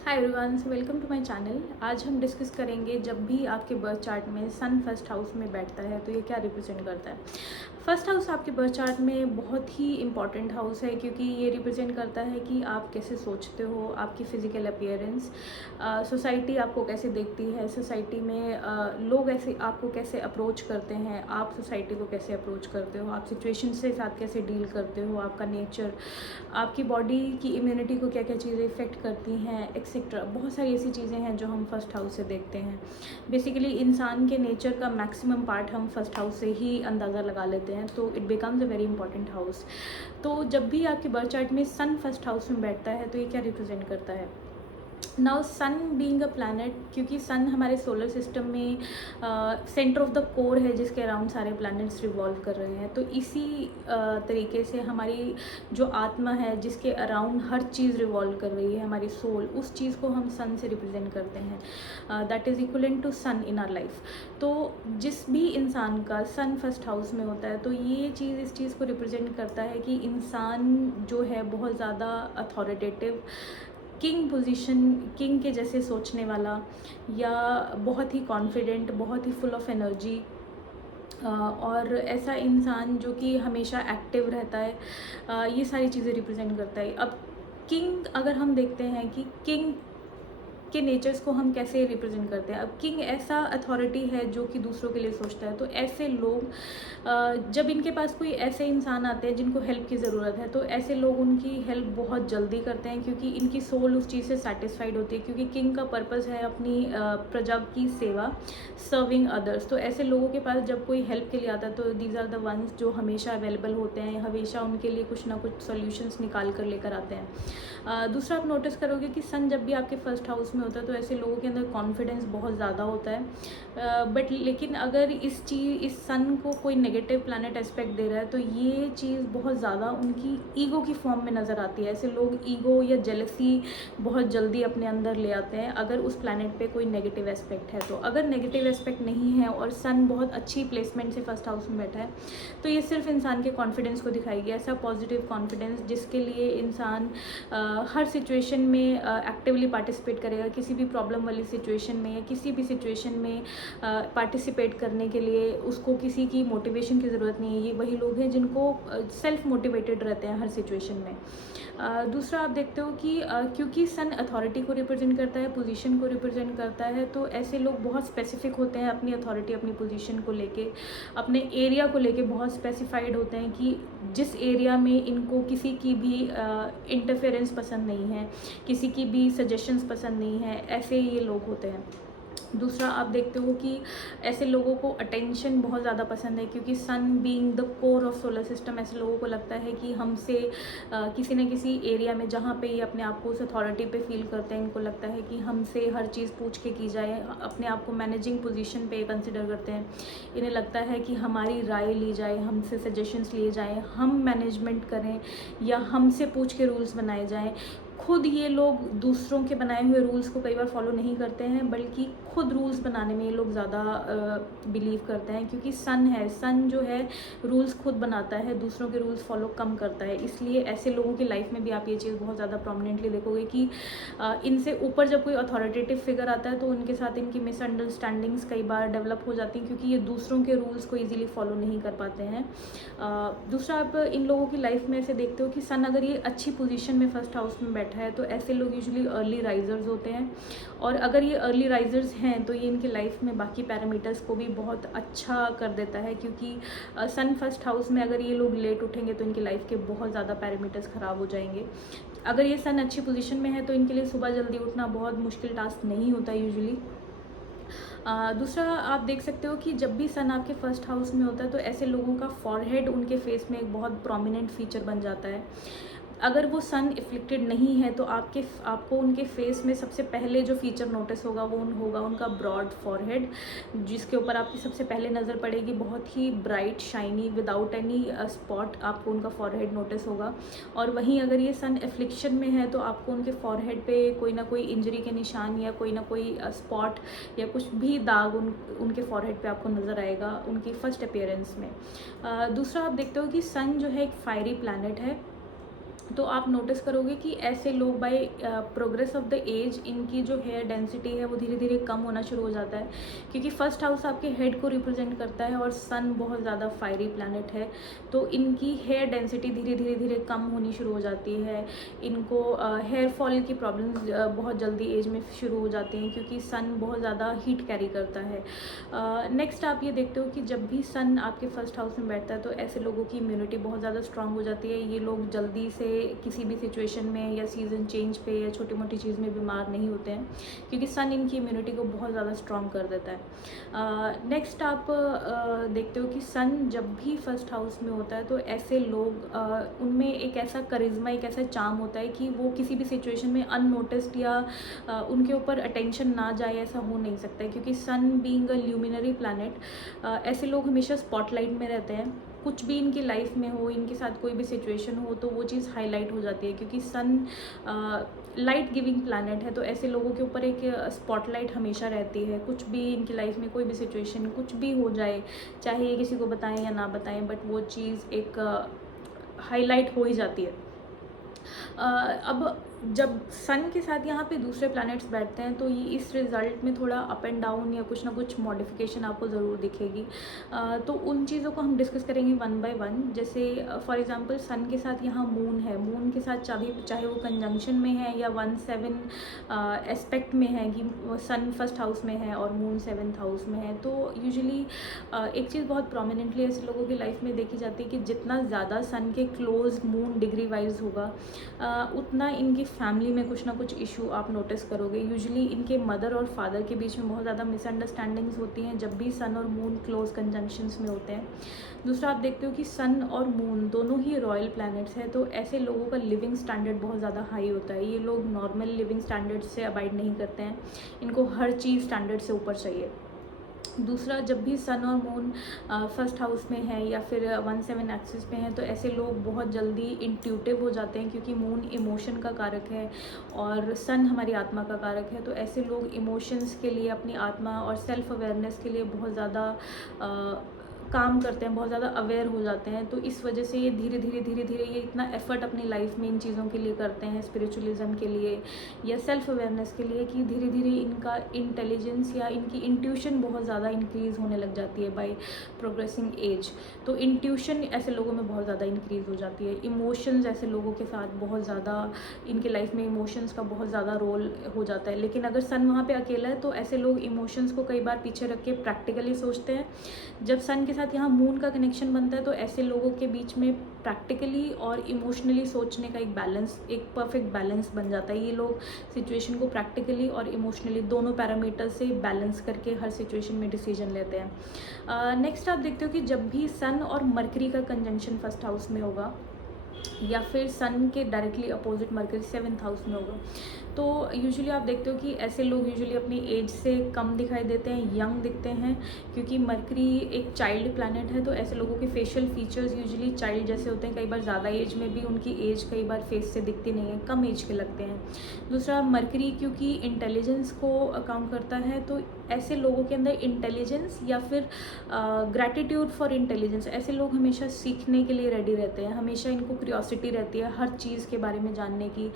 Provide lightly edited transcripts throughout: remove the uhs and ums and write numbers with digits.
Hi everyone, welcome to my channel. आज हम discuss करेंगे जब भी आपके बर्थ चार्ट में सन फर्स्ट हाउस में बैठता है तो ये क्या रिप्रेजेंट करता है। फर्स्ट हाउस आपके बर्थ चार्ट में बहुत ही इंपॉर्टेंट हाउस है क्योंकि ये रिप्रेजेंट करता है कि आप कैसे सोचते हो, आपकी फ़िज़िकल अपीयरेंस, सोसाइटी आपको कैसे देखती है, सोसाइटी में लोग ऐसे आपको कैसे अप्रोच करते हैं, आप सोसाइटी को कैसे अप्रोच करते हो, आप सिचुएशन से साथ कैसे डील करते हो, आपका नेचर, आपकी बॉडी की इम्यूनिटी को क्या क्या चीज़ें इफ़ेक्ट करती हैं, एक्सेट्रा। बहुत सारी ऐसी चीज़ें हैं जो हम फर्स्ट हाउस से देखते हैं। बेसिकली इंसान के नेचर का मैक्सिमम पार्ट हम फर्स्ट हाउस से ही अंदाज़ा लगा लेते हैं, तो it becomes a very important house. तो जब भी आपके बर्थ चार्ट में सन फर्स्ट हाउस में बैठता है तो ये क्या रिप्रेजेंट करता है। Now sun being a planet, क्योंकि सन हमारे सोलर सिस्टम में सेंटर ऑफ द कोर है जिसके अराउंड सारे प्लैनेट्स रिवॉल्व कर रहे हैं, तो इसी तरीके से हमारी जो आत्मा है जिसके अराउंड हर चीज़ रिवॉल्व कर रही है, हमारी सोल, उस चीज़ को हम सन से रिप्रेजेंट करते हैं। That is equivalent to sun in our life. तो जिस भी इंसान का सन फर्स्ट हाउस में होता है तो ये चीज़ इस चीज़ को रिप्रेजेंट करता है कि इंसान जो है बहुत ज़्यादा अथॉरिटेटिव, किंग पोजीशन, किंग के जैसे सोचने वाला, या बहुत ही कॉन्फिडेंट, बहुत ही फुल ऑफ एनर्जी, और ऐसा इंसान जो कि हमेशा एक्टिव रहता है, ये सारी चीज़ें रिप्रेजेंट करता है। अब किंग अगर हम देखते हैं कि किंग के नेचर्स को हम कैसे रिप्रेजेंट करते हैं। अब किंग ऐसा अथॉरिटी है जो कि दूसरों के लिए सोचता है, तो ऐसे लोग जब इनके पास कोई ऐसे इंसान आते हैं जिनको हेल्प की ज़रूरत है तो ऐसे लोग उनकी हेल्प बहुत जल्दी करते हैं क्योंकि इनकी सोल उस चीज़ से सेटिस्फाइड होती है, क्योंकि किंग का पर्पस है अपनी प्रजा की सेवा, सर्विंग अदर्स। तो ऐसे लोगों के पास जब कोई हेल्प के लिए आता है तो दीज आर द वंस जो हमेशा अवेलेबल होते हैं, हमेशा उनके लिए कुछ ना कुछ सॉल्यूशंस निकाल कर लेकर आते हैं। दूसरा, आप नोटिस करोगे कि सन जब भी आपके फर्स्ट हाउस में होता है तो ऐसे लोगों के अंदर कॉन्फिडेंस बहुत ज़्यादा होता है। बट लेकिन अगर इस सन को कोई नेगेटिव प्लैनेट एस्पेक्ट दे रहा है तो ये चीज़ बहुत ज़्यादा उनकी ईगो की फॉर्म में नज़र आती है। ऐसे लोग ईगो या जेलसी बहुत जल्दी अपने अंदर ले आते हैं अगर उस प्लैनेट पे कोई नेगेटिव एस्पेक्ट है। तो अगर नेगेटिव एस्पेक्ट नहीं है और सन बहुत अच्छी प्लेसमेंट से फर्स्ट हाउस में बैठा है तो ये सिर्फ इंसान के कॉन्फिडेंस को दिखाएगी, ऐसा पॉजिटिव कॉन्फिडेंस जिसके लिए इंसान हर सिचुएशन में एक्टिवली पार्टिसिपेट करेगा। किसी भी प्रॉब्लम वाली सिचुएशन में या किसी भी सिचुएशन में पार्टिसिपेट करने के लिए उसको किसी की मोटिवेशन की ज़रूरत नहीं है। ये वही लोग हैं जिनको सेल्फ मोटिवेटेड रहते हैं हर सिचुएशन में। दूसरा, आप देखते हो कि क्योंकि सन अथॉरिटी को रिप्रेजेंट करता है, पोजीशन को रिप्रेजेंट करता है, तो ऐसे लोग बहुत स्पेसिफिक होते हैं अपनी अथॉरिटी, अपनी पोजीशन को लेके, अपने एरिया को लेके बहुत स्पेसिफाइड होते हैं कि जिस एरिया में इनको किसी की भी इंटरफेरेंस पसंद नहीं है, किसी की भी सजेशंस पसंद नहीं है, ऐसे ये लोग होते हैं। दूसरा, आप देखते हो कि ऐसे लोगों को अटेंशन बहुत ज़्यादा पसंद है क्योंकि sun being the core of solar system, ऐसे लोगों को लगता है कि हमसे किसी न किसी एरिया में जहाँ पे ये अपने आप को उस अथॉरिटी पे फील करते हैं, इनको लगता है कि हमसे हर चीज़ पूछ के की जाए, अपने आप को मैनेजिंग पोजीशन पे कंसिडर करते हैं। इन्हें लगता है कि हमारी राय ली जाए, हमसे सजेशंस लिए जाएँ, हम मैनेजमेंट करें या हमसे पूछ के रूल्स बनाए जाएँ। खुद ये लोग दूसरों के बनाए हुए रूल्स को कई बार फॉलो नहीं करते हैं, बल्कि खुद रूल्स बनाने में ये लोग ज़्यादा बिलीव करते हैं, क्योंकि सन जो है रूल्स खुद बनाता है, दूसरों के रूल्स फॉलो कम करता है। इसलिए ऐसे लोगों की लाइफ में भी आप ये चीज़ बहुत ज़्यादा प्रोमिनेंटली देखोगे कि इनसे ऊपर जब कोई अथॉरिटेटिव फिगर आता है तो उनके साथ इनकी मिसअंडरस्टैंडिंग्स कई बार डेवलप हो जाती हैं क्योंकि ये दूसरों के रूल्स को ईजिली फॉलो नहीं कर पाते हैं। दूसरा, आप इन लोगों की लाइफ में ऐसे देखते हो कि सन अगर ये अच्छी पोजीशन में फर्स्ट हाउस में बैठा है तो ऐसे लोग यूजुअली अर्ली राइजर्स होते हैं, और अगर ये अर्ली राइजर्स हैं तो ये इनकी लाइफ में बाकी पैरामीटर्स को भी बहुत अच्छा कर देता है, क्योंकि सन फर्स्ट हाउस में अगर ये लोग लेट उठेंगे तो इनकी लाइफ के बहुत ज़्यादा पैरामीटर्स ख़राब हो जाएंगे। अगर ये सन अच्छी पोजीशन में है तो इनके लिए सुबह जल्दी उठना बहुत मुश्किल टास्क नहीं होता यूजुअली। दूसरा, आप देख सकते हो कि जब भी सन आपके फर्स्ट हाउस में होता है तो ऐसे लोगों का फॉरहेड उनके फेस में एक बहुत प्रोमिनेंट फीचर बन जाता है। अगर वो सन इफ्लिक्टेड नहीं है तो आपको उनके फेस में सबसे पहले जो फीचर नोटिस होगा वो होगा उनका ब्रॉड फॉरहेड, जिसके ऊपर आपकी सबसे पहले नज़र पड़ेगी। बहुत ही bright, shiny, without any spot आपको उनका फॉरहेड नोटिस होगा। और वहीं अगर ये सन एफ्लिक्शन में है तो आपको उनके फॉरहेड पे कोई ना कोई इंजरी के निशान या कोई ना कोई स्पॉट या कुछ भी दाग उनके फॉरहेड पे आपको नज़र आएगा उनकी फर्स्ट अपीयरेंस में। दूसरा, आप देखते हो कि सन जो है एक फायरी प्लैनेट है, तो आप नोटिस करोगे कि ऐसे लोग by progress of the age इनकी जो हेयर डेंसिटी है वो धीरे धीरे कम होना शुरू हो जाता है, क्योंकि फर्स्ट हाउस आपके हेड को रिप्रेजेंट करता है और सन बहुत ज़्यादा फायरी प्लैनेट है। तो इनकी हेयर डेंसिटी धीरे धीरे कम होनी शुरू हो जाती है। इनको हेयर फॉल की प्रॉब्लम्स बहुत जल्दी एज में शुरू हो जाती हैं, क्योंकि सन बहुत ज़्यादा हीट कैरी करता है। नेक्स्ट आप ये देखते हो कि जब भी सन आपके फर्स्ट हाउस में बैठता है तो ऐसे लोगों की इम्यूनिटी बहुत ज़्यादा स्ट्रांग हो जाती है। ये लोग जल्दी से किसी भी सिचुएशन में या सीज़न चेंज पे या छोटी मोटी चीज़ में बीमार नहीं होते हैं, क्योंकि सन इनकी इम्यूनिटी को बहुत ज़्यादा स्ट्रांग कर देता है। नेक्स्ट आप देखते हो कि सन जब भी फर्स्ट हाउस में होता है तो ऐसे लोग उनमें एक ऐसा करिश्मा, एक ऐसा चार्म होता है कि वो किसी भी सिचुएशन में अननोटिस्ड या उनके ऊपर अटेंशन ना जाए, ऐसा हो नहीं सकता है, क्योंकि सन बीइंग अ ल्यूमिनरी प्लैनेट ऐसे लोग हमेशा स्पॉटलाइट में रहते हैं। कुछ भी इनकी लाइफ में हो, इनके साथ कोई भी सिचुएशन हो तो वो चीज़ हाईलाइट हो जाती है, क्योंकि सन लाइट गिविंग प्लैनेट है। तो ऐसे लोगों के ऊपर एक स्पॉटलाइट हमेशा रहती है। कुछ भी इनकी लाइफ में कोई भी सिचुएशन कुछ भी हो जाए, चाहे ये किसी को बताएं या ना बताएं, बट वो चीज़ एक हाईलाइट हो ही जाती है। अब जब सन के साथ यहाँ पे दूसरे प्लैनेट्स बैठते हैं तो ये इस रिज़ल्ट में थोड़ा अप एंड डाउन या कुछ ना कुछ मॉडिफिकेशन आपको ज़रूर दिखेगी। तो उन चीज़ों को हम डिस्कस करेंगे वन बाय वन। जैसे फॉर एग्जांपल सन के साथ यहाँ मून है, मून के साथ चाहे वो कंजंक्शन में है या 1-7 एस्पेक्ट में है, कि सन फर्स्ट हाउस में है और मून 7th हाउस में है। तो यूजुअली एक चीज़ बहुत प्रोमिनेंटली ऐसे लोगों की लाइफ में देखी जाती है कि जितना ज़्यादा सन के क्लोज मून डिग्री वाइज होगा उतना इनकी फैमिली में कुछ ना कुछ इशू आप नोटिस करोगे। यूजुअली इनके मदर और फादर के बीच में बहुत ज़्यादा मिसअंडरस्टैंडिंग्स होती हैं जब भी सन और मून क्लोज कंजंक्शंस में होते हैं। दूसरा आप देखते हो कि सन और मून दोनों ही रॉयल प्लैनेट्स हैं, तो ऐसे लोगों का लिविंग स्टैंडर्ड बहुत ज़्यादा हाई होता है। ये लोग नॉर्मल लिविंग स्टैंडर्ड से अबाइड नहीं करते हैं, इनको हर चीज़ स्टैंडर्ड से ऊपर चाहिए। दूसरा, जब भी सन और मून फर्स्ट हाउस में है या फिर 1-7 एक्सिस पे हैं तो ऐसे लोग बहुत जल्दी इंट्यूटिव हो जाते हैं, क्योंकि मून इमोशन का कारक है और सन हमारी आत्मा का कारक है। तो ऐसे लोग इमोशंस के लिए, अपनी आत्मा और सेल्फ अवेयरनेस के लिए बहुत ज़्यादा काम करते हैं, बहुत ज़्यादा अवेयर हो जाते हैं। तो इस वजह से ये धीरे धीरे ये इतना एफर्ट अपनी लाइफ में इन चीज़ों के लिए करते हैं, स्पिरिचुअलिज्म के लिए या सेल्फ अवेयरनेस के लिए, कि धीरे धीरे इनका इंटेलिजेंस या इनकी इंट्यूशन बहुत ज़्यादा इंक्रीज़ होने लग जाती है बाय प्रोग्रेसिंग एज। तो इंट्यूशन ऐसे लोगों में बहुत ज़्यादा इंक्रीज़ हो जाती है। इमोशंस ऐसे लोगों के साथ बहुत ज़्यादा, इनके लाइफ में इमोशंस का बहुत ज़्यादा रोल हो जाता है। लेकिन अगर सन वहाँ पे अकेला है तो ऐसे लोग इमोशंस को कई बार पीछे रख के प्रैक्टिकली सोचते हैं। जब सन के साथ यहाँ मून का कनेक्शन बनता है तो ऐसे लोगों के बीच में प्रैक्टिकली और इमोशनली सोचने का एक बैलेंस, एक परफेक्ट बैलेंस बन जाता है। ये लोग सिचुएशन को प्रैक्टिकली और इमोशनली दोनों पैरामीटर से बैलेंस करके हर सिचुएशन में डिसीजन लेते हैं। नेक्स्ट आप देखते हो कि जब भी सन और मरकरी का कंजंक्शन फर्स्ट हाउस में होगा या फिर सन के directly opposite mercury 7th house में होगा, तो यूजुअली आप देखते हो कि ऐसे लोग यूजुअली अपनी एज से कम दिखाई देते हैं, यंग दिखते हैं, क्योंकि मरकरी एक चाइल्ड प्लैनेट है। तो ऐसे लोगों के फेशियल फीचर्स यूजुअली चाइल्ड जैसे होते हैं। कई बार ज़्यादा एज में भी उनकी एज कई बार फेस से दिखती नहीं है, कम एज के लगते हैं। दूसरा, मरकरी क्योंकि इंटेलिजेंस को अकाउंट करता है, तो ऐसे लोगों के अंदर इंटेलिजेंस या फिर ग्रैटिट्यूड फॉर इंटेलिजेंस, ऐसे लोग हमेशा सीखने के लिए रेडी रहते हैं। हमेशा इनको क्यूरियोसिटी रहती है हर चीज़ के बारे में जानने की,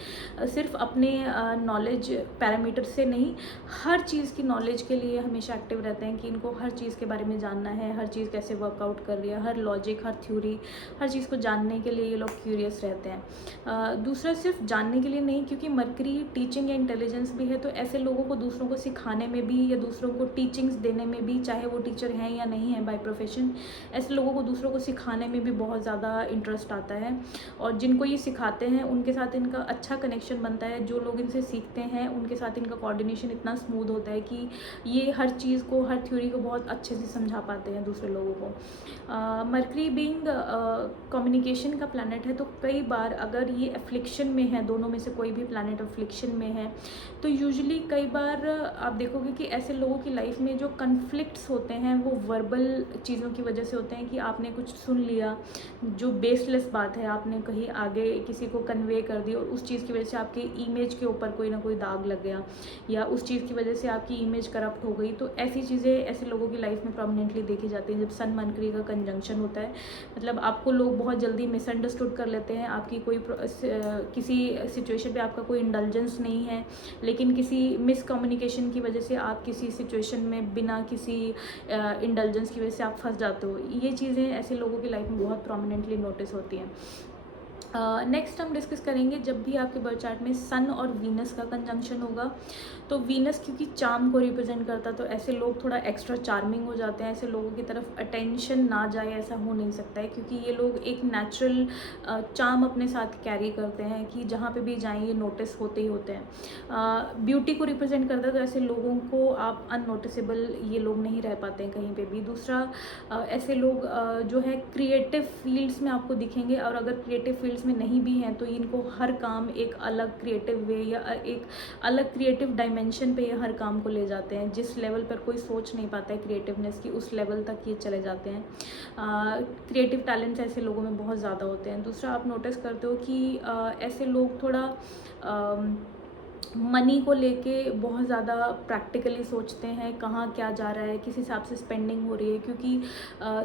सिर्फ अपने नॉलेज पैरामीटर से नहीं, हर चीज़ की नॉलेज के लिए हमेशा एक्टिव रहते हैं कि इनको हर चीज़ के बारे में जानना है, हर चीज़ कैसे वर्कआउट कर रही है, हर लॉजिक, हर थ्योरी, हर चीज़ को जानने के लिए ये लोग क्यूरियस रहते हैं। दूसरा, सिर्फ जानने के लिए नहीं, क्योंकि मरकरी टीचिंग या इंटेलिजेंस भी है, तो ऐसे लोगों को दूसरों को सिखाने में भी या दूसरों को टीचिंग्स देने में भी, चाहे वो टीचर हैं या नहीं है बाय प्रोफेशन, ऐसे लोगों को दूसरों को सिखाने में भी बहुत ज़्यादा इंटरेस्ट आता है। और जिनको ये सिखाते हैं उनके साथ इनका अच्छा कनेक्शन बनता है। जो लोग इनसे सीखते हैं उनके साथ इनका कोऑर्डिनेशन इतना स्मूथ होता है कि ये हर चीज़ को, हर थ्योरी को बहुत अच्छे से समझा पाते हैं दूसरे लोगों को। मरकरी बीइंग कम्युनिकेशन का प्लैनेट है, तो कई बार अगर ये एफ्लिक्शन में है, दोनों में से कोई भी प्लैनेट एफ्लिक्शन में है, तो यूजुअली कई बार आप देखोगे कि ऐसे लोगों की लाइफ में जो कन्फ्लिक्ट्स होते हैं वो वर्बल चीज़ों की वजह से होते हैं, कि आपने कुछ सुन लिया जो बेसलेस बात है, आपने कहीं आगे किसी को कन्वे कर दी और उस चीज़ की वजह से आपके इमेज के ऊपर ऊपर कोई ना कोई दाग लग गया या उस चीज़ की वजह से आपकी इमेज करप्ट हो गई। तो ऐसी चीज़ें ऐसे लोगों की लाइफ में प्रोमिनेंटली देखी जाती हैं जब सन मरकरी का कंजंक्शन होता है। मतलब आपको लोग बहुत जल्दी मिसअंडरस्टूड कर लेते हैं, आपकी कोई किसी सिचुएशन पे आपका कोई इंडल्जेंस नहीं है, लेकिन किसी मिसकम्युनिकेशन की वजह से आप किसी सिचुएशन में बिना किसी इंडल्जेंस की वजह से आप फंस जाते हो। ये चीज़ें ऐसे लोगों की लाइफ में बहुत प्रोमिनेंटली नोटिस होती हैं। नेक्स्ट हम डिस्कस करेंगे जब भी आपके बर्थ चार्ट में सन और वीनस का कंजंक्शन होगा। तो वीनस क्योंकि चार्म को रिप्रेजेंट करता है, तो ऐसे लोग थोड़ा एक्स्ट्रा चार्मिंग हो जाते हैं। ऐसे लोगों की तरफ अटेंशन ना जाए ऐसा हो नहीं सकता है, क्योंकि ये लोग एक नेचुरल चार्म अपने साथ कैरी करते हैं कि जहाँ पे भी जाएं ये नोटिस होते ही होते हैं। ब्यूटी को रिप्रेजेंट करता है, तो ऐसे लोगों को आप अननोटिसेबल ये लोग नहीं रह पाते हैं कहीं पे भी। दूसरा ऐसे लोग जो है क्रिएटिव फील्ड्स में आपको दिखेंगे, और अगर क्रिएटिव फील्ड्स में नहीं भी हैं तो इनको हर काम एक अलग क्रिएटिव वे या एक अलग क्रिएटिव डायमेंशन पे ये हर काम को ले जाते हैं। जिस लेवल पर कोई सोच नहीं पाता है क्रिएटिवनेस की, उस लेवल तक ये चले जाते हैं। क्रिएटिव टैलेंट्स ऐसे लोगों में बहुत ज़्यादा होते हैं। दूसरा आप नोटिस करते हो कि ऐसे लोग थोड़ा मनी को लेके बहुत ज़्यादा प्रैक्टिकली सोचते हैं, कहाँ क्या जा रहा है, किस हिसाब से स्पेंडिंग हो रही है, क्योंकि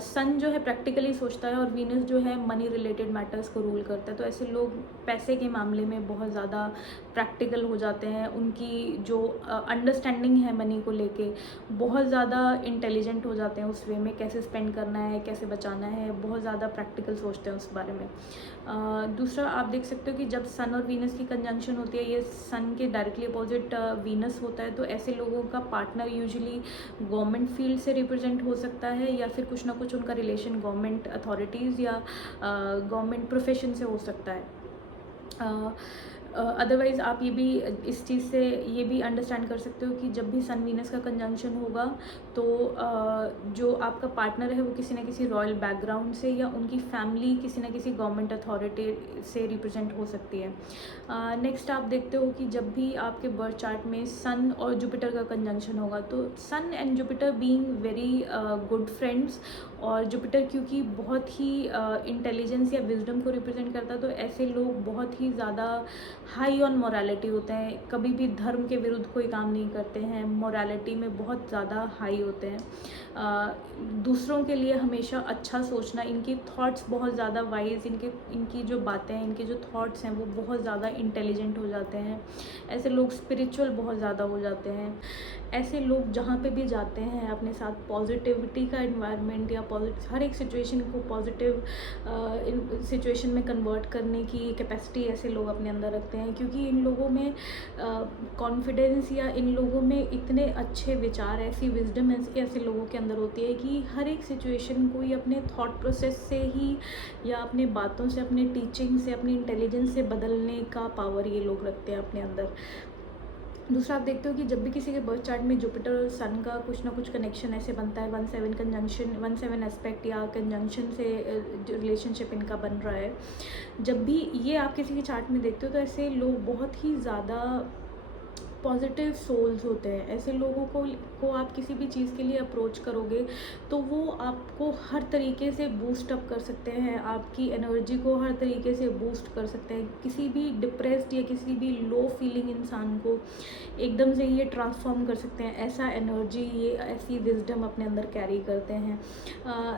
सन जो है प्रैक्टिकली सोचता है और वीनस जो है मनी रिलेटेड मैटर्स को रूल करता है। तो ऐसे लोग पैसे के मामले में बहुत ज़्यादा प्रैक्टिकल हो जाते हैं। उनकी जो अंडरस्टैंडिंग है मनी को लेके बहुत ज़्यादा इंटेलिजेंट हो जाते हैं उस वे में, कैसे स्पेंड करना है, कैसे बचाना है, बहुत ज़्यादा प्रैक्टिकल सोचते हैं उस बारे में। दूसरा आप देख सकते हो कि जब सन और वीनस की कंजंक्शन होती है, ये सन के डायरेक्टली अपोजिट वीनस होता है, तो ऐसे लोगों का पार्टनर यूजुअली गवर्नमेंट फील्ड से रिप्रेजेंट हो सकता है, या फिर कुछ ना कुछ उनका रिलेशन गवर्नमेंट अथॉरिटीज़ या गवर्नमेंट प्रोफेशन से हो सकता है। अदरवाइज़ आप ये भी इस चीज़ से ये भी अंडरस्टैंड कर सकते हो कि जब भी सन वीनस का कंजंक्शन होगा तो जो आपका पार्टनर है वो किसी न किसी रॉयल बैकग्राउंड से या उनकी फैमिली किसी न किसी गवर्नमेंट अथॉरिटी से रिप्रेजेंट हो सकती है। नेक्स्ट आप देखते हो कि जब भी आपके बर्थ चार्ट में सन और जुपिटर का कंजंक्शन होगा, तो sun and Jupiter being very good friends, और जुपिटर क्योंकि बहुत ही इंटेलिजेंस या विजडम को रिप्रेजेंट करता है, तो ऐसे लोग बहुत ही ज़्यादा हाई ऑन मोरालिटी होते हैं। कभी भी धर्म के विरुद्ध कोई काम नहीं करते हैं, मोरालिटी में बहुत ज़्यादा हाई होते हैं। दूसरों के लिए हमेशा अच्छा सोचना, इनकी थॉट्स बहुत ज़्यादा वाइज, इनकी जो बातें हैं, इनके जो थॉट्स हैं वो बहुत ज़्यादा इंटेलिजेंट हो जाते हैं। ऐसे लोग स्पिरिचुअल बहुत ज़्यादा हो जाते हैं। ऐसे लोग जहाँ पे भी जाते हैं अपने साथ पॉजिटिविटी का एनवायरनमेंट या हर एक सिचुएशन को पॉजिटिव सिचुएशन में कन्वर्ट करने की कैपेसिटी ऐसे लोग अपने अंदर रखते हैं, क्योंकि इन लोगों में कॉन्फिडेंस या इन लोगों में इतने अच्छे विचार, ऐसी विजडम ऐसे लोगों के अंदर होती है कि हर एक सिचुएशन को ये अपने थॉट प्रोसेस से ही या अपने बातों से, अपने टीचिंग से, अपनी इंटेलिजेंस से बदलने का पावर ये लोग रखते हैं अपने अंदर। दूसरा आप देखते हो कि जब भी किसी के बर्थ चार्ट में जुपिटर और सन का कुछ ना कुछ कनेक्शन ऐसे बनता है, 1/7 कंजंक्शन, 1/7 एस्पेक्ट या कंजंक्शन से रिलेशनशिप इनका बन रहा है, जब भी ये आप किसी के चार्ट में देखते हो तो ऐसे लोग बहुत ही ज़्यादा पॉजिटिव सोल्स होते हैं। ऐसे लोगों को आप किसी भी चीज़ के लिए अप्रोच करोगे तो वो आपको हर तरीके से बूस्ट अप कर सकते हैं, आपकी एनर्जी को हर तरीके से बूस्ट कर सकते हैं। किसी भी डिप्रेस्ड या किसी भी लो फीलिंग इंसान को एकदम से ये ट्रांसफॉर्म कर सकते हैं। ऐसा एनर्जी, ये ऐसी विजडम अपने अंदर कैरी करते हैं।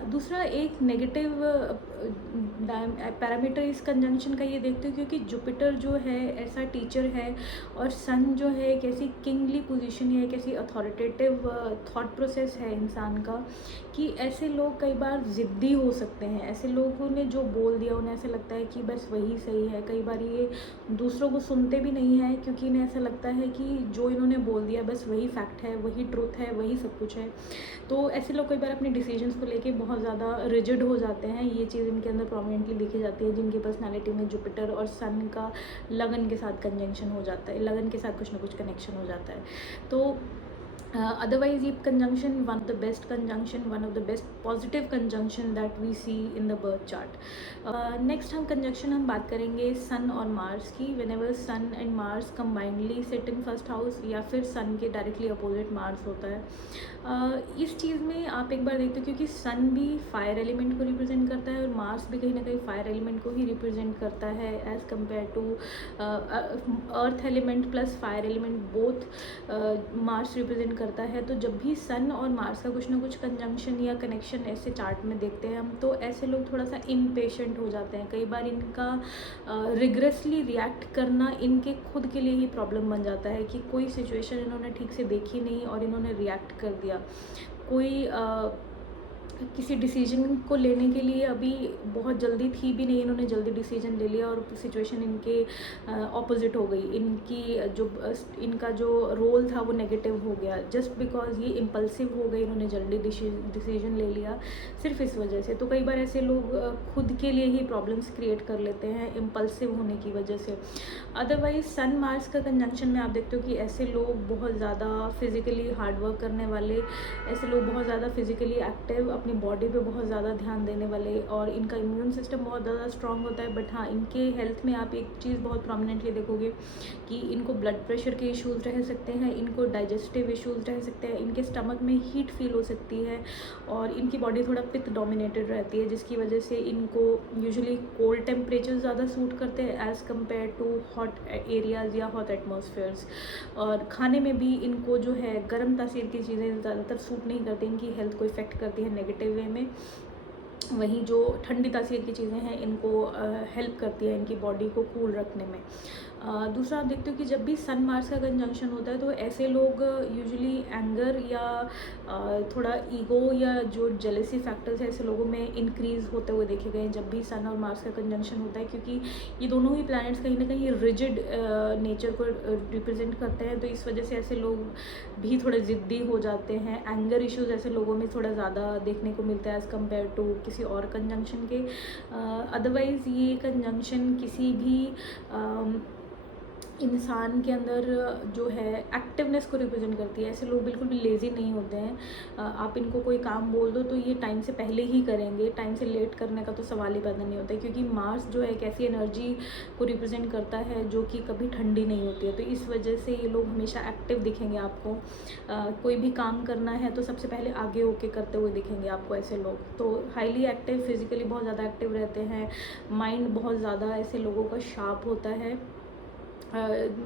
दूसरा एक नेगेटिव पैरामीटर इस कंजंक्शन का ये देखते हो, क्योंकि जुपिटर जो है ऐसा टीचर है और सन जो है एक ऐसी किंगली पोजीशन है, एक ऐसी अथॉरिटेटिव थॉट प्रोसेस है इंसान का, कि ऐसे लोग कई बार ज़िद्दी हो सकते हैं। ऐसे लोगों ने जो बोल दिया उन्हें ऐसा लगता है कि बस वही सही है। कई बार ये दूसरों को सुनते भी नहीं हैं, क्योंकि इन्हें ऐसा लगता है कि जो इन्होंने बोल दिया बस वही फैक्ट है, वही ट्रूथ है, वही सब कुछ है। तो ऐसे लोग कई बार अपने डिसीजंस को लेके बहुत ज़्यादा रिजिड हो जाते हैं। ये चीज़ इनके अंदर प्रोमिनेंटली देखी जाती है, जिनकी पर्सनैलिटी में जुपिटर और सन का लगन के साथ कंजंक्शन हो जाता है, लगन के साथ कुछ ना कुछ कनेक्शन हो जाता है। तो Otherwise ये conjunction one of the best conjunction, one of the best positive conjunction that we see in the birth chart. Next हम conjunction हम बात करेंगे sun और Mars की. Whenever sun and Mars combinedly sit in first house या फिर sun के directly opposite Mars होता है. इस चीज़ में आप एक बार देखते हो क्योंकि सन भी फायर एलिमेंट को रिप्रेजेंट करता है और मार्स भी कहीं ना कहीं फायर एलिमेंट को ही रिप्रेजेंट करता है as compared to earth element plus fire element both Mars represent करता है. तो जब भी सन और मार्स का कुछ ना कुछ कंजंक्शन या कनेक्शन ऐसे चार्ट में देखते हैं हम, तो ऐसे लोग थोड़ा सा इम्पेशेंट हो जाते हैं. कई बार इनका रिग्रेसली रिएक्ट करना इनके खुद के लिए ही प्रॉब्लम बन जाता है कि कोई सिचुएशन इन्होंने ठीक से देखी नहीं और इन्होंने रिएक्ट कर दिया. कोई किसी डिसीजन को लेने के लिए अभी बहुत जल्दी थी भी नहीं, इन्होंने जल्दी डिसीजन ले लिया और सिचुएशन इनके ऑपोजिट हो गई. इनका जो रोल था वो नेगेटिव हो गया जस्ट बिकॉज ये इम्पल्सिव हो गए, इन्होंने जल्दी डिसीजन ले लिया सिर्फ इस वजह से. तो कई बार ऐसे लोग खुद के लिए ही प्रॉब्लम्स क्रिएट कर लेते हैं इम्पल्सिव होने की वजह से. अदरवाइज सन मार्स का कंजंक्शन में आप देखते हो कि ऐसे लोग बहुत ज़्यादा फिजिकली हार्डवर्क करने वाले, ऐसे लोग बहुत ज़्यादा फिजिकली एक्टिव, अपनी बॉडी पे बहुत ज़्यादा ध्यान देने वाले और इनका इम्यून सिस्टम बहुत ज़्यादा स्ट्रांग होता है. बट हाँ, इनके हेल्थ में आप एक चीज़ बहुत प्रोमिनेंटली देखोगे कि इनको ब्लड प्रेशर के इश्यूज़ रह सकते हैं, इनको डाइजेस्टिव इश्यूज़ रह सकते हैं, इनके स्टमक में हीट फील हो सकती है और इनकी बॉडी थोड़ा पित्त डोमिनेटेड रहती है जिसकी वजह से इनको यूजुअली कोल्ड टेम्परेचर ज़्यादा सूट करते हैं as compared to hot areas या हॉट एटमॉस्फेयर्स. और खाने में भी इनको जो है गर्म तासीर की चीज़ें ज़्यादातर सूट नहीं करती, इनकी हेल्थ को इफ़ेक्ट करती है नेगेटिव वे में. वहीं जो ठंडी तासीर की चीज़ें हैं इनको हेल्प करती है इनकी बॉडी को कूल रखने में. दूसरा आप देखते हो कि जब भी सन मार्स का कंजंक्शन होता है तो ऐसे लोग यूजुअली एंगर या थोड़ा ईगो या जो जेलसी फैक्टर्स है ऐसे लोगों में इंक्रीज़ होते हुए देखे गए जब भी सन और मार्स का कंजंक्शन होता है, क्योंकि ये दोनों ही प्लैनेट्स कहीं ना कहीं रिजिड नेचर को रिप्रेजेंट करते हैं. तो इस वजह से ऐसे लोग भी थोड़े ज़िद्दी हो जाते हैं. एंगर इश्यूज़ ऐसे लोगों में थोड़ा ज़्यादा देखने को मिलता है एज़ कम्पेयर टू किसी और कंजंक्शन के. अदरवाइज़ ये कंजंक्शन किसी भी इंसान के अंदर जो है एक्टिवनेस को रिप्रेजेंट करती है. ऐसे लोग बिल्कुल भी लेज़ी नहीं होते हैं. आप इनको कोई काम बोल दो तो ये टाइम से पहले ही करेंगे, टाइम से लेट करने का तो सवाल ही पैदा नहीं होता है, क्योंकि मार्स जो है एक ऐसी एनर्जी को रिप्रेजेंट करता है जो कि कभी ठंडी नहीं होती है. तो इस वजह से ये लोग हमेशा एक्टिव दिखेंगे आपको. कोई भी काम करना है तो सबसे पहले आगे होके करते हुए दिखेंगे आपको ऐसे लोग. तो हाईली एक्टिव, फिजिकली बहुत ज़्यादा एक्टिव रहते हैं. माइंड बहुत ज़्यादा ऐसे लोगों का शार्प होता है.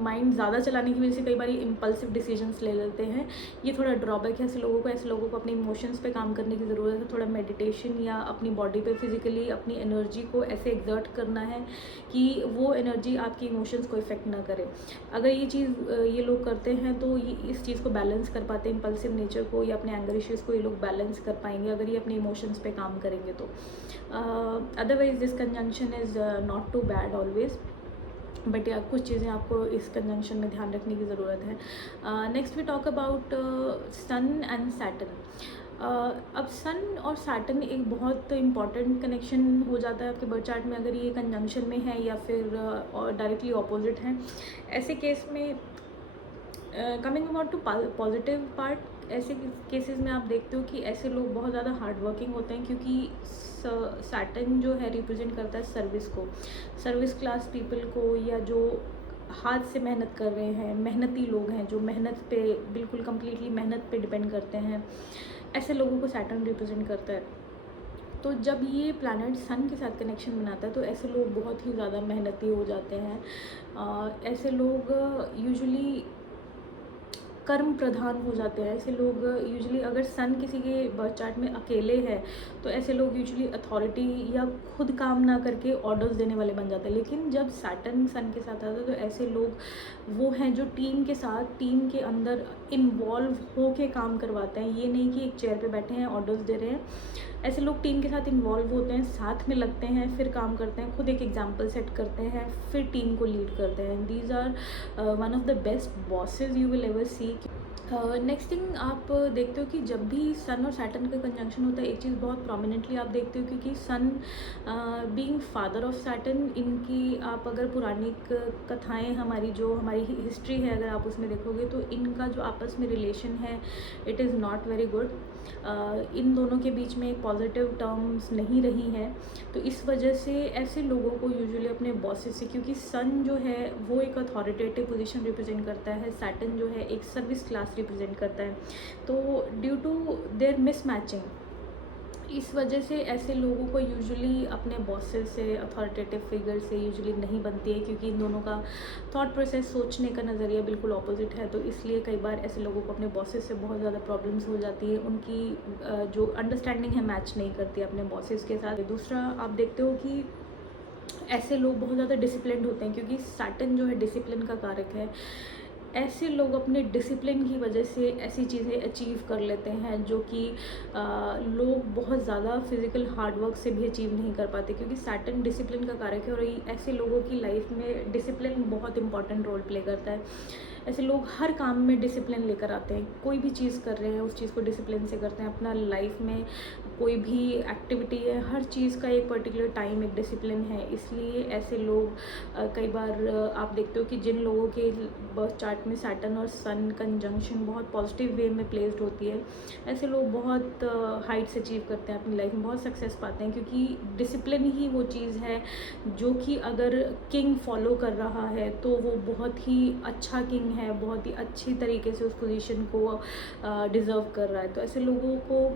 माइंड ज़्यादा चलाने की वजह से कई बार इम्पल्सिव डिसीजंस ले लेते हैं. ये थोड़ा ड्रॉबैक है. ऐसे लोगों को अपने इमोशंस पे काम करने की ज़रूरत है. थोड़ा मेडिटेशन या अपनी बॉडी पे फिजिकली अपनी एनर्जी को ऐसे एक्सर्ट करना है कि वो एनर्जी आपकी इमोशंस को इफ़ेक्ट ना करे. अगर ये चीज़ ये लोग करते हैं तो ये इस चीज़ को बैलेंस कर पाते हैं. इम्पल्सिव नेचर को या अपने एंगर इश्यूज़ को ये लोग बैलेंस कर पाएंगे अगर ये अपने इमोशंस पे काम करेंगे तो. Otherwise this conjunction is not too bad always, but या कुछ चीज़ें आपको इस कंजंक्शन में ध्यान रखने की ज़रूरत है. Next we talk about sun and Saturn. अब सन और सैटर्न एक बहुत इम्पॉर्टेंट कनेक्शन हो जाता है आपके बर्थ चार्ट में अगर ये कंजंक्शन में है या फिर डायरेक्टली ऑपोजिट हैं. ऐसे केस में coming about to positive part, ऐसे केसेस में आप देखते हो कि ऐसे लोग बहुत ज़्यादा हार्ड वर्किंग होते हैं, क्योंकि सैटर्न जो है रिप्रेजेंट करता है सर्विस को, सर्विस क्लास पीपल को, या जो हाथ से मेहनत कर रहे हैं, मेहनती लोग हैं जो मेहनत पे बिल्कुल कम्प्लीटली मेहनत पे डिपेंड करते हैं. ऐसे लोगों को सैटर्न रिप्रेजेंट करता है. तो जब ये प्लैनेट सन के साथ कनेक्शन बनाता है तो ऐसे लोग बहुत ही ज़्यादा मेहनती हो जाते हैं. ऐसे लोग यूजुअली कर्म प्रधान हो जाते हैं. ऐसे लोग यूजुअली अगर सन किसी के बर्थ चार्ट में अकेले है तो ऐसे लोग यूजुअली अथॉरिटी या खुद काम ना करके ऑर्डर्स देने वाले बन जाते हैं. लेकिन जब सैटर्न सन के साथ आता है तो ऐसे लोग वो हैं जो टीम के साथ, टीम के अंदर इन्वॉल्व हो के काम करवाते हैं. ये नहीं कि एक चेयर पे बैठे हैं ऑर्डर्स दे रहे हैं. ऐसे लोग टीम के साथ इन्वॉल्व होते हैं, साथ में लगते हैं, फिर काम करते हैं, खुद एक एग्जाम्पल सेट करते हैं, फिर टीम को लीड करते हैं. These are one of the best bosses you will ever see जाएगी। नेक्स्ट थिंग आप देखते हो कि जब भी सन और सैटर्न का कंजंक्शन होता है, एक चीज़ बहुत प्रोमिनेंटली आप देखते हो, क्योंकि sun being father of Saturn, इनकी आप अगर पौराणिक कथाएं, हमारी जो हमारी हिस्ट्री है अगर आप उसमें देखोगे, तो इनका जो आपस में रिलेशन है it is not very good. इन दोनों के बीच में एक पॉजिटिव टर्म्स नहीं रही हैं। तो इस वजह से ऐसे लोगों को यूजुअली अपने बॉसेस से, क्योंकि सन जो है वो एक अथॉरिटेटिव पोजीशन रिप्रेजेंट करता है, सैटर्न जो है एक सर्विस क्लास रिप्रेजेंट करता है, तो ड्यू टू देयर मिसमैचिंग, इस वजह से ऐसे लोगों को यूजुअली अपने बॉसेस से, अथॉरिटेटिव फिगर से यूजुअली नहीं बनती है, क्योंकि इन दोनों का थॉट प्रोसेस, सोचने का नज़रिया बिल्कुल ऑपोजिट है। तो इसलिए कई बार ऐसे लोगों को अपने बॉसेस से बहुत ज़्यादा प्रॉब्लम्स हो जाती है, उनकी जो अंडरस्टैंडिंग है मैच नहीं करती अपने बॉसेस के साथ। दूसरा आप देखते हो कि ऐसे लोग बहुत ज़्यादा डिसिप्लिन्ड होते हैं, क्योंकि सैटर्न जो है डिसिप्लिन का कारक है। ऐसे लोग अपने डिसिप्लिन की वजह से ऐसी चीज़ें अचीव कर लेते हैं जो कि लोग बहुत ज़्यादा फिजिकल हार्डवर्क से भी अचीव नहीं कर पाते, क्योंकि सैटर्न डिसिप्लिन का कारक है और ऐसे लोगों की लाइफ में डिसिप्लिन बहुत इंपॉर्टेंट रोल प्ले करता है। ऐसे लोग हर काम में डिसिप्लिन लेकर आते हैं, कोई भी चीज़ कर रहे हैं उस चीज़ को डिसिप्लिन से करते हैं। अपना लाइफ में कोई भी एक्टिविटी है, हर चीज़ का एक पर्टिकुलर टाइम, एक डिसिप्लिन है। इसलिए ऐसे लोग कई बार आप देखते हो कि जिन लोगों के बर्थ चार्ट में सैटर्न और सन कंजंक्शन बहुत पॉजिटिव वे में प्लेस्ड होती है, ऐसे लोग बहुत हाइट्स अचीव करते हैं अपनी लाइफ में, बहुत सक्सेस पाते हैं, क्योंकि डिसिप्लिन ही वो चीज़ है जो कि अगर किंग फॉलो कर रहा है तो वो बहुत ही अच्छा किंग है, बहुत ही अच्छी तरीके से उस पोजीशन को डिज़र्व कर रहा है। तो ऐसे लोगों को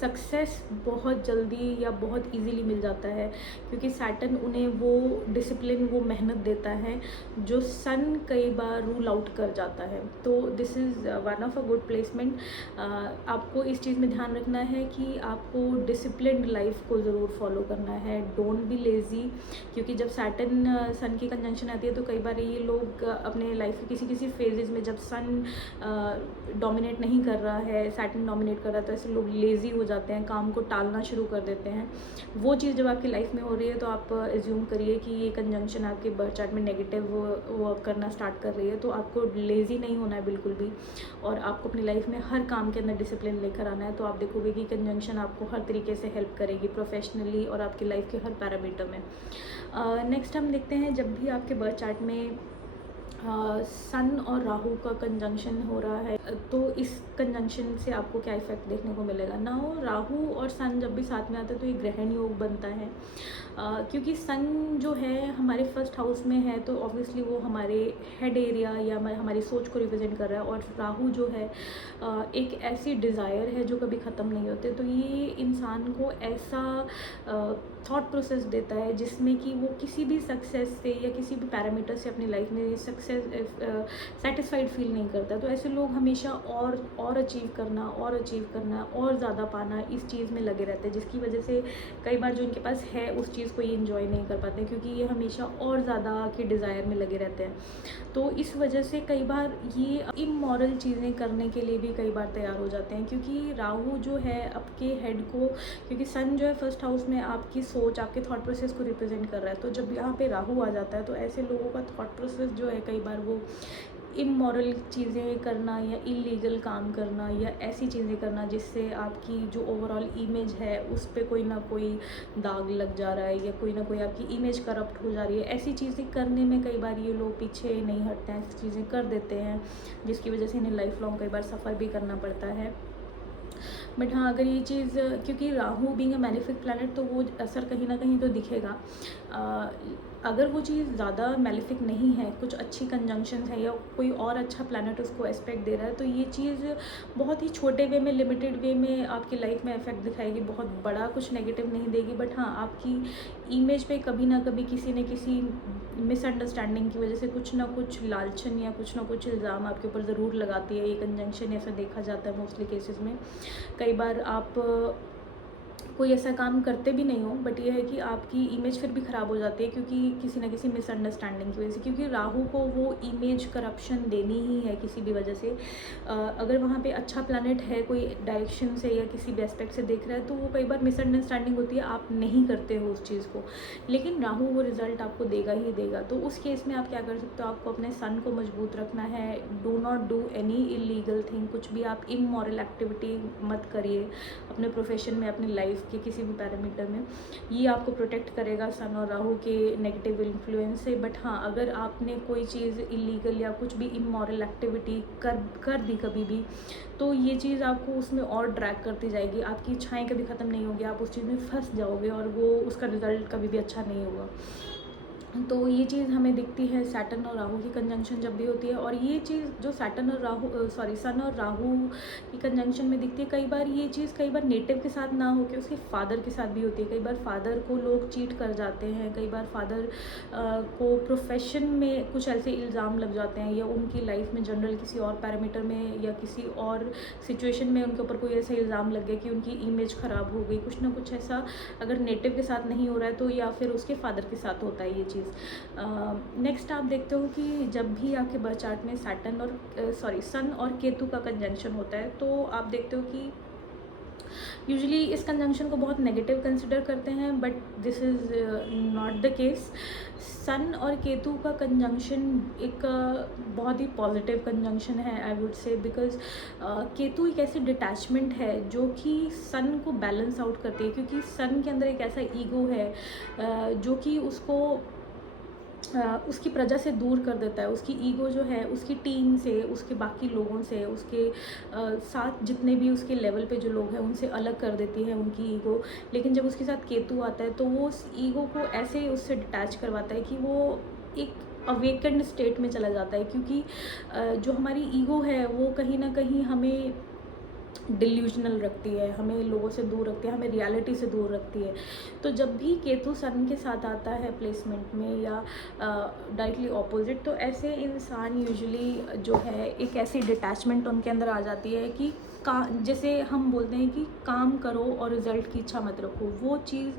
सक्सेस बहुत जल्दी या बहुत इजीली मिल जाता है, क्योंकि सैटर्न उन्हें वो डिसिप्लिन, वो मेहनत देता है जो सन कई बार रूल आउट कर जाता है। तो this is one of a good placement. आपको इस चीज़ में ध्यान रखना है कि आपको डिसिप्लिन्ड लाइफ को ज़रूर फॉलो करना है, डोंट बी लेज़ी, क्योंकि जब सैटर्न सन की कंजंक्शन आती है तो कई बार ये लोग अपने लाइफ के किसी किसी फेजेस में, जब सन डोमिनेट नहीं कर रहा है, सैटर्न डोमिनेट कर रहा है, तो ऐसे लोग लेज़ी हो जाते हैं, काम को टालना शुरू कर देते हैं। वो चीज़ जब आपकी लाइफ में हो रही है तो आप एज्यूम करिए कि ये कंजंक्शन आपके बर्थ चार्ट में नेगेटिव वर्क करना स्टार्ट कर रही है। तो आपको लेज़ी नहीं होना है बिल्कुल भी, और आपको अपनी लाइफ में हर काम के अंदर डिसिप्लिन लेकर आना है। तो आप देखोगे कि कंजंक्शन आपको हर तरीके से हेल्प करेगी, प्रोफेशनली और आपकी लाइफ के हर पैरामीटर में। नेक्स्ट हम देखते हैं, जब भी आपके बर्थ चार्ट में सन और राहु का कंजंक्शन हो रहा है तो इस कंजंक्शन से आपको क्या इफेक्ट देखने को मिलेगा ना हो। राहु और सन जब भी साथ में आते हैं तो एक ग्रहण योग बनता है, क्योंकि सन जो है हमारे फर्स्ट हाउस में है, तो ऑब्वियसली वो हमारे हेड एरिया या हमारी सोच को रिप्रेजेंट कर रहा है। और राहु जो है एक ऐसी डिज़ायर है जो कभी ख़त्म नहीं होते, तो ये इंसान को ऐसा थॉट प्रोसेस देता है जिसमें कि वो किसी भी सक्सेस से या किसी भी पैरामीटर से अपनी लाइफ में सक्सेस सेटिस्फाइड फील नहीं करता। तो ऐसे लोग हमेशा और अचीव करना और ज़्यादा पाना, इस चीज़ में लगे रहते हैं, जिसकी वजह से कई बार जो इनके पास है उस चीज़ को ये इंजॉय नहीं कर पाते, क्योंकि ये हमेशा और ज़्यादा की डिज़ायर में लगे रहते हैं। तो इस वजह से कई बार ये इमोरल चीज़ें करने के लिए भी कई बार तैयार हो जाते हैं, क्योंकि राहु जो है आपके हेड को, क्योंकि सन जो है फर्स्ट हाउस में आपकी सोच, आपके थॉट प्रोसेस को रिप्रेजेंट कर रहा है, तो जब यहाँ पे राहु आ जाता है तो ऐसे लोगों का थॉट प्रोसेस जो है कई बार वो इमोरल चीज़ें करना या इलीगल काम करना या ऐसी चीज़ें करना जिससे आपकी जो ओवरऑल इमेज है उस पर कोई ना कोई दाग लग जा रहा है या कोई ना कोई आपकी इमेज करप्ट हो जा रही है, ऐसी चीज़ें करने में कई बार ये लोग पीछे नहीं हटते हैं, ऐसी चीज़ें कर देते हैं जिसकी वजह से इन्हें लाइफ लॉन्ग कई बार सफ़र भी करना पड़ता है। बट हाँ, अगर ये चीज़, क्योंकि Rahu being a malefic planet, तो वो असर कहीं ना कहीं तो दिखेगा। अगर वो चीज़ ज़्यादा मैलेफिक नहीं है, कुछ अच्छी कंजंक्शन है या कोई और अच्छा प्लैनेट उसको एस्पेक्ट दे रहा है, तो ये चीज़ बहुत ही छोटे वे में, लिमिटेड वे में आपकी लाइफ में इफेक्ट दिखाएगी, बहुत बड़ा कुछ नेगेटिव नहीं देगी। बट हाँ, आपकी इमेज पे कभी ना कभी किसी न किसी मिसअंडरस्टैंडिंग की वजह से कुछ ना कुछ लालचन या कुछ ना कुछ इल्ज़ाम आपके ऊपर ज़रूर लगाती है ये कंजंक्शन। ऐसा देखा जाता है मोस्टली केसेस में। कई बार आप कोई ऐसा काम करते भी नहीं हो, बट ये है कि आपकी इमेज फिर भी ख़राब हो जाती है क्योंकि किसी ना किसी मिसअंडरस्टैंडिंग की वजह से, क्योंकि राहु को वो इमेज करप्शन देनी ही है किसी भी वजह से। अगर वहाँ पे अच्छा प्लैनेट है कोई डायरेक्शन से या किसी भी एस्पेक्ट से देख रहा है तो वो कई बार मिसअंडरस्टैंडिंग होती है, आप नहीं करते हो उस चीज़ को, लेकिन राहु वो रिज़ल्ट आपको देगा ही देगा। तो उस केस में आप क्या कर सकते हो, आपको अपने सन को मजबूत रखना है। Do not do any illegal thing, कुछ भी आप इमोरल एक्टिविटी मत करिए अपने प्रोफेशन में, अपनी लाइफ के किसी भी पैरामीटर में। ये आपको प्रोटेक्ट करेगा सन और राहु के नेगेटिव इन्फ्लुएंस से। बट हाँ, अगर आपने कोई चीज़ इलीगल या कुछ भी इमोरल एक्टिविटी कर दी कभी भी, तो ये चीज़ आपको उसमें और ड्रैग करती जाएगी, आपकी इच्छाएं कभी ख़त्म नहीं होगी, आप उस चीज़ में फंस जाओगे और वो उसका रिज़ल्ट कभी भी अच्छा नहीं होगा। तो ये चीज़ हमें दिखती है सैटर्न और राहु की कंजंक्शन जब भी होती है। और ये चीज़ जो सैटर्न और राहु सन और राहु की कंजंक्शन में दिखती है, कई बार ये चीज़ कई बार नेटिव के साथ ना होकर उसके फादर के साथ भी होती है। कई बार फादर को लोग चीट कर जाते हैं, कई बार फादर को प्रोफेशन में कुछ ऐसे इल्ज़ाम लग जाते हैं, या उनकी लाइफ में जनरल किसी और पैरामीटर में या किसी और सिचुएशन में उनके ऊपर कोई ऐसा इल्ज़ाम लग गया कि उनकी इमेज ख़राब हो गई, कुछ ना कुछ ऐसा। अगर नेटिव के साथ नहीं हो रहा है तो या फिर उसके फादर के साथ होता है ये चीज़। नेक्स्ट आप देखते हो कि जब भी आपके बर्थ चार्ट में सैटर्न और सन और केतु का कंजंक्शन होता है, तो आप देखते हो कि यूजुअली इस कंजंक्शन को बहुत नेगेटिव कंसिडर करते हैं, but this is not the case. Sun और केतु का कंजंक्शन एक बहुत ही पॉजिटिव कंजंक्शन है, I would say, because Ketu एक ऐसी डिटैचमेंट है जो कि सन को बैलेंस आउट करती है, क्योंकि सन के अंदर एक ऐसा ईगो है जो कि उसको उसकी प्रजा से दूर कर देता है। उसकी ईगो जो है उसकी टीम से, उसके बाकी लोगों से, उसके साथ जितने भी उसके लेवल पे जो लोग हैं उनसे अलग कर देती है उनकी ईगो। लेकिन जब उसके साथ केतु आता है तो वो उस ईगो को ऐसे उससे डिटैच करवाता है कि वो एक अवेकेंड स्टेट में चला जाता है, क्योंकि जो हमारी ईगो है वो कहीं ना कहीं हमें डिल्यूजनल रखती है, हमें लोगों से दूर रखती है, हमें रियलिटी से दूर रखती है। तो जब भी केतु सन के साथ आता है प्लेसमेंट में या डायरेक्टली ऑपोजिट, तो ऐसे इंसान यूजुअली जो है एक ऐसी डिटैचमेंट उनके अंदर आ जाती है कि जैसे हम बोलते हैं कि काम करो और रिज़ल्ट की इच्छा मत रखो। वो चीज़,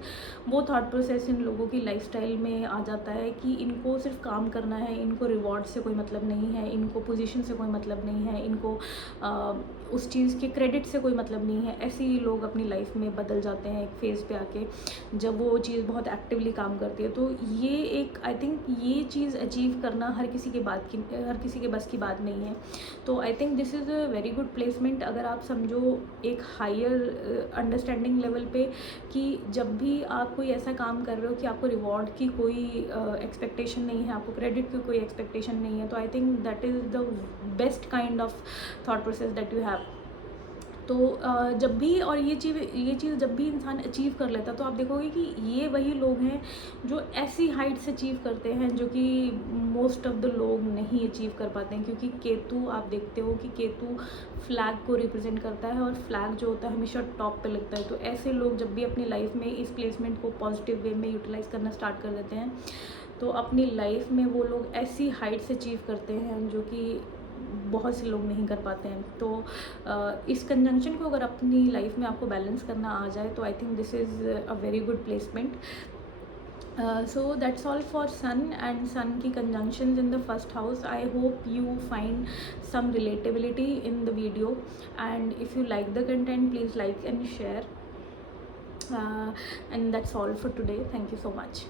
वो थॉट प्रोसेस इन लोगों की लाइफस्टाइल में आ जाता है कि इनको सिर्फ काम करना है, इनको रिवॉर्ड से कोई मतलब नहीं है, इनको पोजीशन से कोई मतलब नहीं है, इनको उस चीज़ के क्रेडिट से कोई मतलब नहीं है। ऐसे ही लोग अपनी लाइफ में बदल जाते हैं एक फेज़ पे आके, जब वो चीज़ बहुत एक्टिवली काम करती है। तो ये एक, आई थिंक ये चीज़ अचीव करना हर किसी के बस की बात नहीं है। तो I think this is a very good placement. अगर आप समझो एक हायर अंडरस्टैंडिंग लेवल पे कि जब भी आप कोई ऐसा काम कर रहे हो कि आपको रिवॉर्ड की कोई एक्सपेक्टेशन नहीं है, आपको क्रेडिट की कोई एक्सपेक्टेशन नहीं है, तो I think that is the best kind of thought process that you have. तो जब भी, और ये चीज़ जब भी इंसान अचीव कर लेता, तो आप देखोगे कि ये वही लोग हैं जो ऐसी हाइट्स अचीव करते हैं जो कि मोस्ट ऑफ द लोग नहीं अचीव कर पाते हैं। क्योंकि केतु, आप देखते हो कि केतु फ्लैग को रिप्रेजेंट करता है, और फ्लैग जो होता है हमेशा टॉप पे लगता है। तो ऐसे लोग जब भी अपनी लाइफ में इस प्लेसमेंट को पॉजिटिव वे में यूटिलाइज़ करना स्टार्ट कर देते हैं, तो अपनी लाइफ में वो लोग ऐसी हाइट्स अचीव करते हैं जो कि बहुत से लोग नहीं कर पाते हैं। तो इस कंजंक्शन को अगर अपनी लाइफ में आपको बैलेंस करना आ जाए, तो I think this is a very good placement. So that's all for sun and sun की conjunctions in the first house. I hope you find some relatability in the video, and if you like the content, please like and share. And that's all for today. Thank you so much.